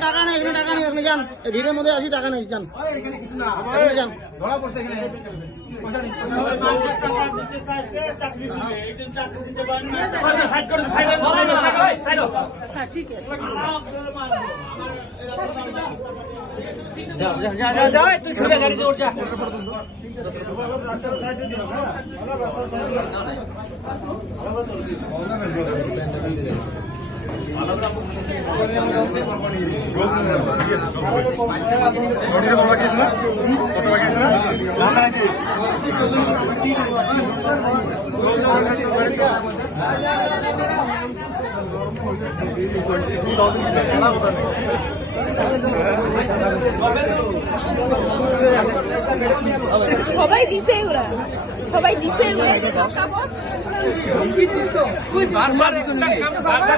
টাকা নেই, আপনি যান, ভিড়ের মধ্যে আসি, টাকা নেই, যান যান। ধরা পড়ছে এখানে। ঠিক আছে, গাড়িতে উঠ যা। সবাই দিছে এগুলা,